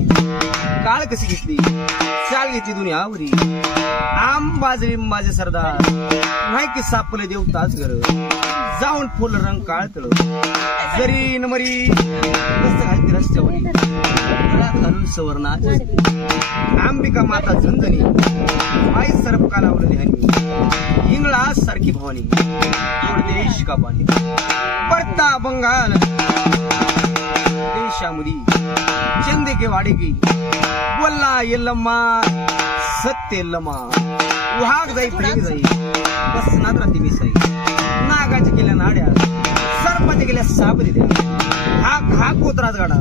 घेतली काळ कशी घेतली चाल घेतली दुनियावरी आम बाजरी माझे सरदार नाही की सापले देवताच घर जाऊन फुल रंग काळ तळ जरी नमरी मस्त घालती रस्त्यावरी गळ्यात घालून सवरणा अंबिका माता झंझणी आई सरप कालावली हनी इंगळा सारखी भवानी देश का पाणी परता बंगाल देशामध्ये चंदे के वाडे की बोलला येल्लम्मा सत्य येल्लम्मा वाघ जाई फेक जाई बस नादराती मिसाई नागाच्या केल्या नाड्या सरपाच्या केल्या साप द्या हाक हाक कोतराच गाडा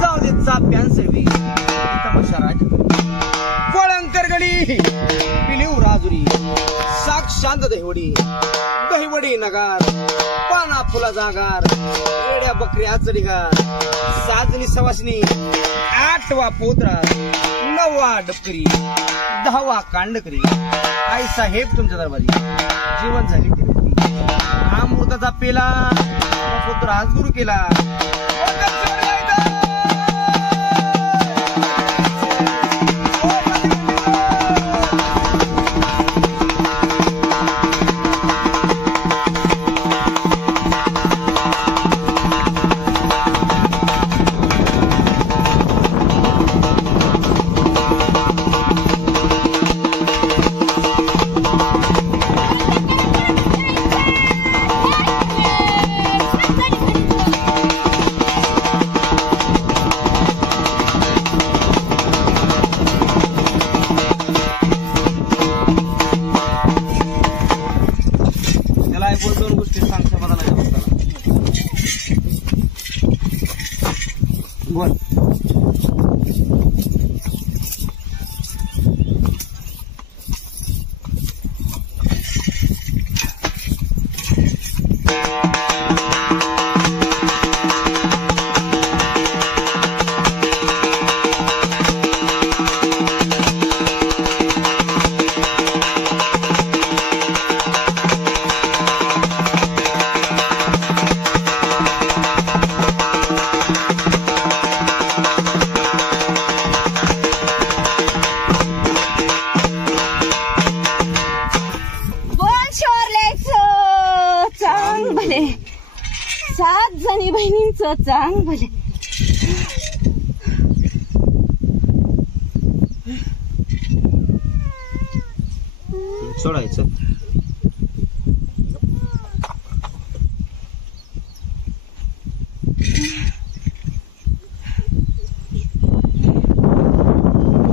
जाऊ दे चाप पॅन्सरवी तमाशा राज कोळंकर गडी पिलीव राजुरी साक्षांत दहिवडी नगार पाना फुला जागार रेड्या बकऱ्या चढीगार साजनी सवासनी 8वा पोत्रा 9वा डबकरी 10वा कांडकरी आई साहेब तुमच्या दरबारी जीवन झाली अमृताचा पेला पुत्र आज गुरु केला दोन गोष्टी सांगतो मला बोल चांग भले सोडायचं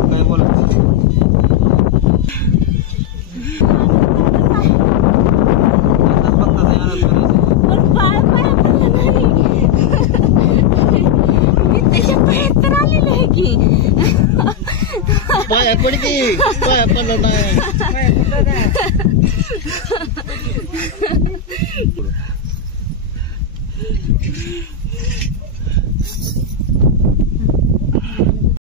काय बोलायचं पाया पडकी पाया पडलं नाही